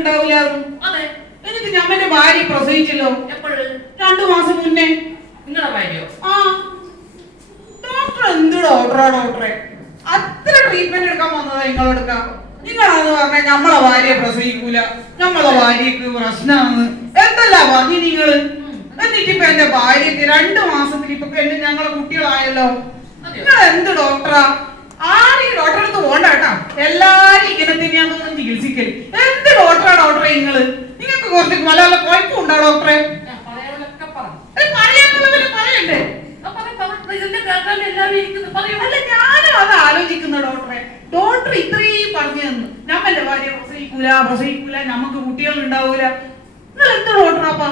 ഉണ്ടാവില്ല. അതെ. എന്നിട്ട് ഞമ്മന്റെ ഭാര്യ പ്രസവിച്ചല്ലോ. എപ്പോഴും? 2 മാസം മുന്നേ. നിങ്ങളുടെ ഭാര്യയോ? ആ. ഡോക്ടർ എന്ത് ഡോക്ടറെ അത്ര ട്രീറ്റ്മെന്റ് എടുക്കാൻ വന്നതാ നിങ്ങളെടുക്കാം. നിങ്ങളാന്ന് പറഞ്ഞാൽ നമ്മളെ ഭാര്യ പ്രസവിക്കൂല, നമ്മളെ ഭാര്യക്ക് പ്രശ്നമാണ് എന്തല്ല പറഞ്ഞു നിങ്ങള്. എന്നിട്ടിപ്പൊ എന്റെ ഭാര്യക്ക് 2 മാസത്തിൽ ഇപ്പൊ എന്നെ ഞങ്ങളെ കുട്ടികളായല്ലോ. നിങ്ങൾ എന്ത് ഡോക്ടറാ? ആരെയും ഡോക്ടറെ അടുത്ത് പോണ്ട കേട്ടാ. എല്ലാരും ഇങ്ങനെ തന്നെയാന്ന് തോന്നുന്നു ചികിത്സിക്കല്. എന്ത് ഡോക്ടറാ ഡോക്ടറെ നിങ്ങള്? നിങ്ങൾക്ക് കുറച്ച് നല്ല കുഴപ്പമുണ്ടോ ഡോക്ടറെ? പറയാനുള്ളവര് പറയണ്ടേ? അല്ല, ഞാനും അത് ആലോചിക്കുന്ന ഡോക്ടറെ. ഡോക്ടർ ഇത്രയും പറഞ്ഞു തന്നു നമ്മന്റെ ഭാര്യ പ്രസവിക്കൂല നമുക്ക് കുട്ടികൾ ഉണ്ടാവൂല. നിങ്ങൾ എന്ത് ഡോക്ടറാപ്പാ?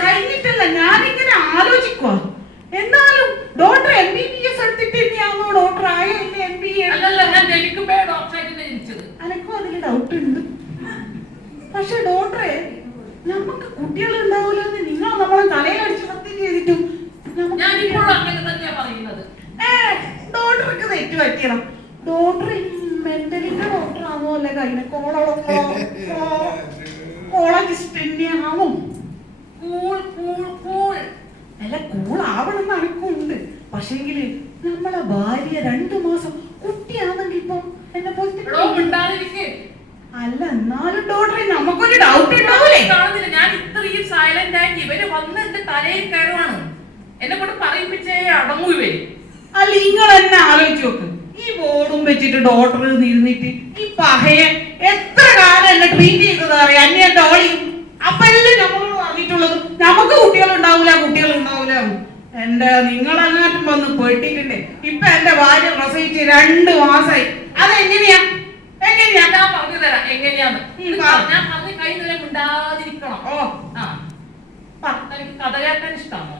കഴിഞ്ഞിട്ടല്ല, ഞാനിങ്ങനെ ആലോചിക്കുക. എന്നാലും ഡോക്ടർ MBBS എടുത്തിട്ട് തന്നെയാണോ ഡോക്ടർ ആയ? അനക്കും അതിൽ ഡൗട്ട് ഉണ്ട്. പക്ഷെ ഡോക്ടറെ, നമുക്ക് കുട്ടികൾ ഉണ്ടാവൂലെന്ന് നിങ്ങൾ നമ്മളെ തലയിലടിച്ച് സത്യം ചെയ്തിട്ടും ഡോക്ടർക്ക് തെറ്റ് പറ്റണം. ഡോക്ടർ മെന്റലിന്റെ ഡോക്ടർ ആണോ അല്ലെ കഴിഞ്ഞ കോളജിസ്റ്റ് തന്നെയാണോ? അല്ല, കൂളാവണം നടക്കുന്നുണ്ട്. പക്ഷെങ്കില് നമ്മളെ ഭാര്യ 2 മാസം കുട്ടിയാണെങ്കിൽ ഇപ്പം എന്നെ പോലത്തെ അല്ല. എന്നാലും ഡോക്ടറെ നമുക്കൊരു ഡൗട്ട് ഉണ്ടാവൂലേ? ഞാൻ ഇത്രയും സൈലന്റ് ആയിട്ട് ഇവര് വന്ന് എന്റെ തലയിൽ കയറുവാണ്. എന്നെ കൊണ്ട് പറയിപ്പിച്ചേ അടങ്ങൂ ഇവര്. അല്ല, നിങ്ങൾ എന്നെ ആലോചിച്ച് നോക്ക്. ഈ ബോർഡും വെച്ചിട്ട് ഡോക്ടർ ഇരുന്നിട്ട് ഈ പഹയെ എത്ര കാലം എന്നെ ട്രീറ്റ് ചെയ്തത് അറിയാം. അന്യ ഡോളിയും അപ്പല്ലേ നമ്മളോട് പറഞ്ഞിട്ടുള്ളത് നമുക്ക് കുട്ടികൾ ഉണ്ടാവൂല. എന്റെ നിങ്ങളങ്ങാട്ടും വന്ന് പെട്ടിട്ടുണ്ടേ. ഇപ്പൊ എന്റെ ഭാര്യ പ്രസവിച്ച് 2 മാസമായി. അതെങ്ങനെയാ? ഞാൻ പറഞ്ഞു തരാം എങ്ങനെയാന്ന്. ഞാൻ പറഞ്ഞ കൈ നില ഉണ്ടാതിരിക്കണം. എനിക്ക് കഥ കേൾക്കാൻ ഇഷ്ടമാണോ?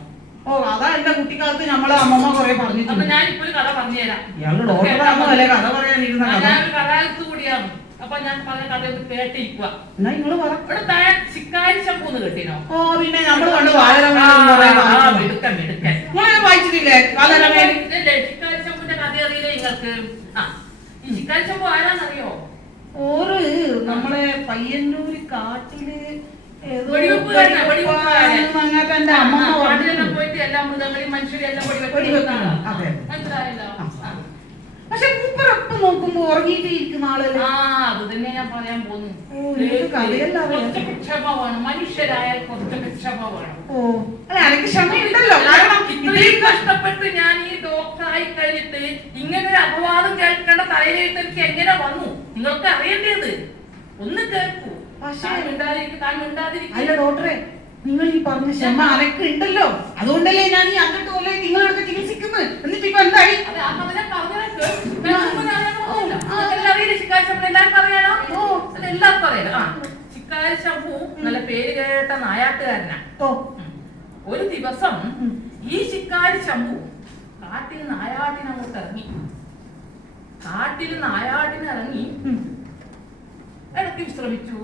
അതാ എന്റെ കുട്ടിക്കാലത്ത് നമ്മളെ അമ്മമ്മ കുറെ പറഞ്ഞിട്ടുണ്ട്. ഞാനിപ്പോ ഒരു കഥ പറഞ്ഞു തരാം. ഇയാള് ഡോക്ടറാണോ അല്ലെ കഥ പറയാനിരുന്ന? ഞാനൊരു കഥാകൃത്ത് കൂടിയാണ്. അപ്പൊ ഞാൻ പറഞ്ഞ കഥ ഒന്ന് കേട്ടിരിക്കുക. എന്നാ നിങ്ങള് പറ. ഇവിടെ താഴെ ശിക്കാരി ശംഭൂന്ന് കേട്ടിനോ? പിന്നെ നമ്മള് കണ്ട് വായിച്ചിട്ടില്ലേ? ശിക്കാരി ശംഭുവിന്റെ കഥ അറിയില്ലേ നിങ്ങൾക്ക്? ഈ ശിക്കാരി ശംഭു ആരാന്നറിയോ? നമ്മളെ പയ്യന്നൂര് കാട്ടില് പോയിട്ട് എല്ലാ മൃഗങ്ങളെയും മനുഷ്യരെയും എല്ലാം മനസ്സിലായല്ലോ. പക്ഷെ മൂപ്പറൊപ്പം നോക്കുമ്പോ ഉറങ്ങിയിട്ട് ഇരിക്കുന്ന ആളല്ലേ? അത് തന്നെ ഞാൻ പറയാൻ പോകുന്നു. കഥയല്ല, ക്ഷമമാണ്. മനുഷ്യരായാൽ കുറച്ചൊക്കെ ക്ഷമ വേണം. എനിക്ക് ക്ഷമയുണ്ടല്ലോ. കാരണം ഇത്രയും കഷ്ടപ്പെട്ട് ഞാൻ ഈ ഡോക്ടറായി കഴിഞ്ഞിട്ട് ഇങ്ങനെ ഒരു അപവാദം കേൾക്കേണ്ട തലയിലേക്ക് എനിക്ക് എങ്ങനെ വന്നു? നിങ്ങൾക്ക് അറിയേണ്ടത് ഒന്ന് കേൾക്കൂ. അല്ല ഡോക്ടറെ, നിങ്ങൾ ഈ പറഞ്ഞ ക്ഷമ അനക്ക് ഉണ്ടല്ലോ. അതുകൊണ്ടല്ലേ ഞാൻ ഈ അങ്ങോട്ട് പോലെ നിങ്ങളെടുത്ത് ചികിത്സിക്കുന്നത്. എന്നിട്ട് ഇപ്പൊ എന്തായി? എല്ലാവർക്കും അറിയാലോ. ശിക്കാരി ശംഭു നല്ല പേര് കേട്ട നായാട്ടുകാരനാ. ഒരു ദിവസം ഈ ശിക്കാരി ശംഭു കാട്ടിൽ നായാട്ടിനങ്ങോട്ട് ഇറങ്ങി. ഇടയ്ക്ക് വിശ്രമിച്ചു.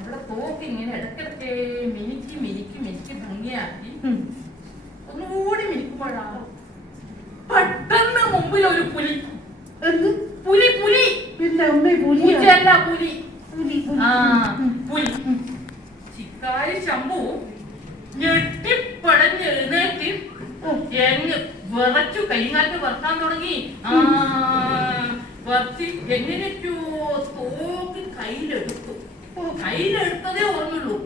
അവിടെ തോക്ക് ഇങ്ങനെ ഇടയ്ക്കിടയ്ക്ക് മിനിക്ക് ഭംഗിയാക്കി ഒന്നുകൂടി മിനിക്കുമ്പോഴാ പെട്ടെന്ന് മുമ്പിൽ ഒരു പുലി. ശിക്കാരി ശംഭു ഞെട്ടിപ്പടഞ്ഞെഴുന്നേറ്റ് വിറച്ചു. കൈകാലിന് വറക്കാൻ തുടങ്ങി. വറച്ച് എങ്ങനെയൊക്കെയോ തോക്ക് കയ്യിലെടുത്തതേ ഓർമ്മയുള്ളൂ.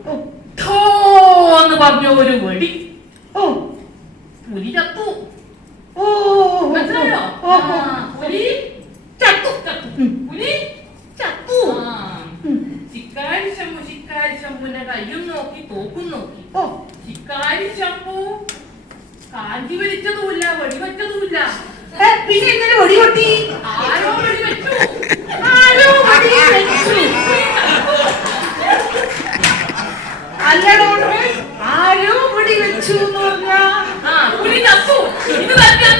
എന്ന് പറഞ്ഞ ഒരു വെടി. പുലി ചത്തു. മനസ്സിലായോ? പുലി ചത്തു. ശിക്കാരി ശംഭുവിന്റെ കയ്യും നോക്കി തോക്കും നോക്കി. ശിക്കാരി ശംഭു കാഞ്ചി വലിച്ചതുമില്ല, വെടിവെച്ചതുമില്ല. പിന്നെ എങ്ങനെ വെടിവെട്ടി? ആരോ വെടിവെച്ചു. അല്ല ഡോക്ടറെ, ആരോ വെടിവെച്ചു എന്ന് പറഞ്ഞാ പുലി ചത്തു. ഇത് തന്നെ